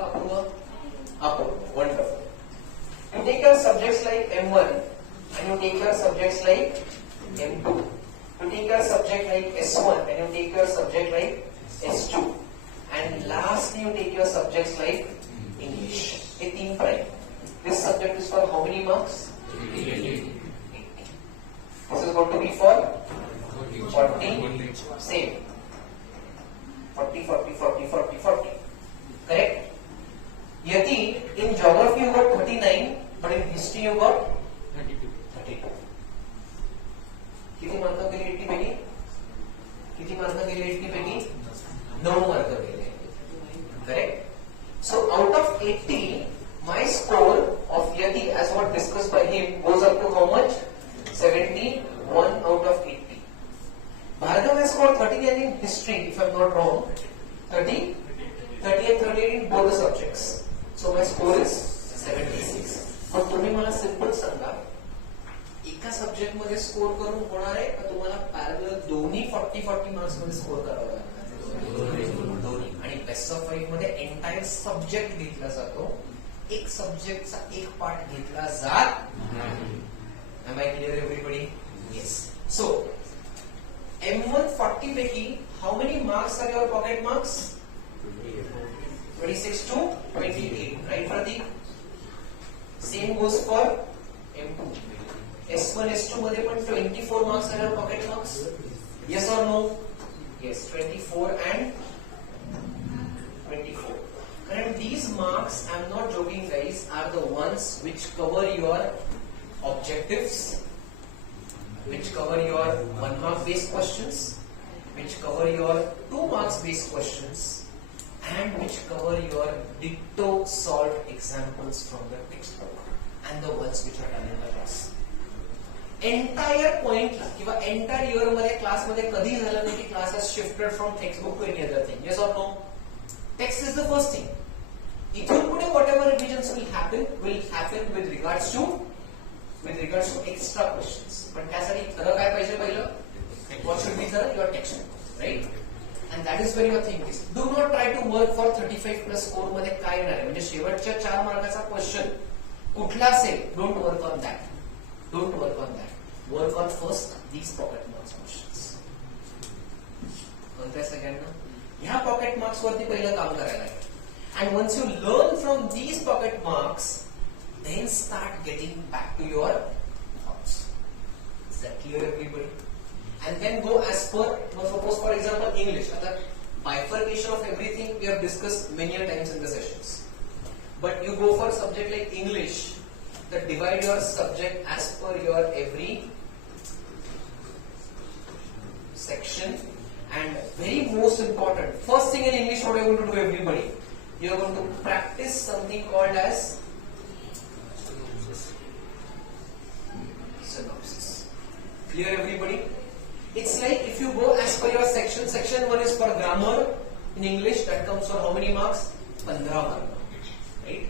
Apurva? Apurva. Wonderful. You take your subjects like M1 and you take your subjects like M2. You take your subject like S1 and you take your subject like S2. And lastly you take your subjects like English. A team prime. This subject is for how many marks? 80. This is going to be for 40. Same. 40, 40, 40, 40, 40. Correct? Yati, in geography you got 39, but in history you got 32. किती mark गेले 80 पैकी? किती mark गेले 80 पैकी? 9 mark गेले. Correct? So out of 80, my score of Yati, as what discussed by him, goes up to how much? 71 out of 80. Bhargav has scored 39 in history, if I'm not wrong. 30 and 38 in both the subjects. So my score is 76. मग तुम्ही मला simple सांगा, एका subject मध्ये score करून होणार आहे का तुम्हाला parallel दोन्ही 40-40 मार्क्स मध्ये स्कोर करावा लागणार? दोन्ही. आणि बेस्ट ऑफ 5 मध्ये एंटायर सब्जेक्ट घेतला जातो, एक सब्जेक्टचा एक पार्ट घेतला जात. Am I clear, everybody? Yes. So M1 40 पैकी how many marks are your pocket marks? 26 to 28, right, Pratik? Same goes for M2. S1, S2 मध्ये पण 24 marks are your pocket marks? Yes or no? Yes, 24 and 24. Correct? These marks, I'm not joking guys, are the ones which cover your objectives, which cover your 1 mark based questions, which cover your 2 marks based questions, and which cover your ditto solved examples from the textbook and the ones which are done in the class. Entire point किंवा entire year मध्ये class मध्ये कधी झालं नाही की class has shifted from textbook to any other thing. Yes or no? Text is the first thing. इथून पुढे whatever revisions will happen with regards to extra questions. पण त्यासाठी खरं काय पाहिजे पहिलं? What should be your textbook, right? And that is where your thing is. Do not try to work for 35 plus score मध्ये काय येणार आहे? म्हणजे शेवटच्या 4 मार्काचा क्वेश्चन कुठला असेल? Don't work on that. Don't work on that. Work on first these pocket marks questions. कळतंय सगळ्यांना? ह्या पॉकेट मार्क्स वरती पहिलं काम करायला आहे. And once you learn from these pocket marks, then start getting back to your thoughts. Is that clear, everybody? And then go as per, suppose for example English. Bifurcation of everything we have discussed many times in the sessions. But you go for subject like English, that divide your subject as per your every section. And very most important, first thing in English, what are you going to do, everybody? You are going to practice something called as synopsis. Clear, everybody? It's like if you go as per your section, section 1 is for grammar in English, that comes for how many marks? 15 marks. Right?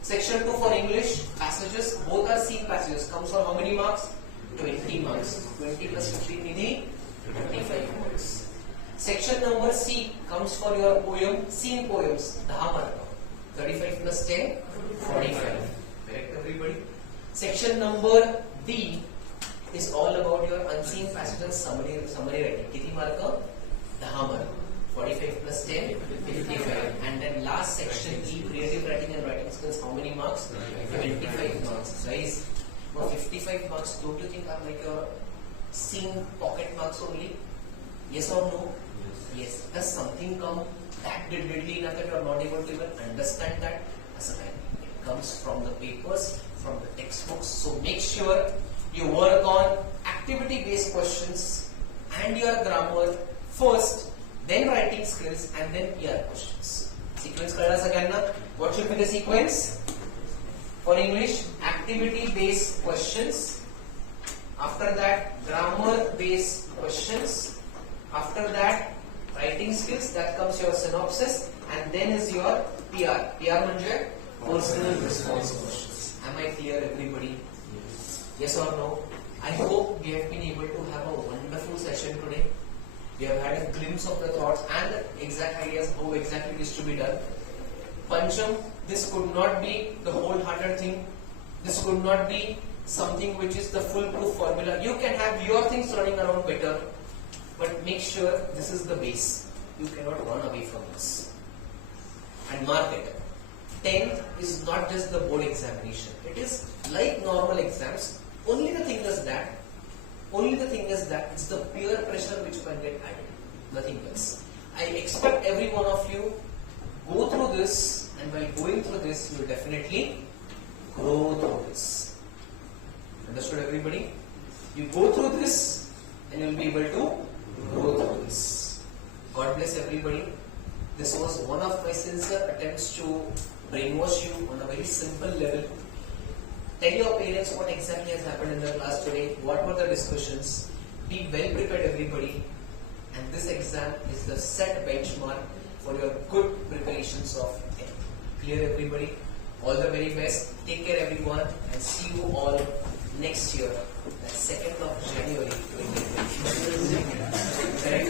Section 2 for English, passages, both are scene passages, comes for how many marks? 20 marks. 20 plus 15 is 25 marks. Section number C comes for your poem, scene poems, 10 mark. 35 plus 10, 45. Correct, everybody? Section number D is all about your unseen passages, summary writing. Kiti mark? 10 mark. 45 plus 10, 55. And then last section E, creative writing and writing skills, how many marks? 25 marks. Guys, for 55 marks, don't you think are like your scene pocket marks only? Yes or no? Yes. Does something come that vividly enough that you are not able to even understand that? It comes from the papers, from the textbooks. So make sure you work on activity-based questions and your grammar first, then writing skills, and then ER questions. Sequence कळला सगळ्यांना? What should be the sequence? For English, activity-based questions. After that, grammar-based questions. After that, writing skills, that comes your synopsis, and then is your PR. PR म्हणजे personal response questions. Am I clear, everybody? Yes or no? I hope we have been able to have a wonderful session today. We have had a glimpse of the thoughts and the exact ideas how exactly this to be done. Pancham, this could not be the wholehearted thing. This could not be something which is the foolproof formula. You can have your things running around better, but make sure this is the base. You cannot run away from this. And mark it. 10th is not just the board examination. It is like normal exams. Only the thing is that it's the peer pressure which can get added. Nothing else. I expect every one of you go through this, and while going through this, you will definitely grow through this. Understood, everybody? You go through this, and you will be able to grow through this. God bless everybody. This was one of my sincere attempts to brainwash you on a very simple level. Tell your parents what exactly has happened in the class today, what were the discussions. Be well prepared, everybody. And this exam is the set benchmark for your good preparations of 10th. Clear, everybody? All the very best. Take care, everyone, and see you all.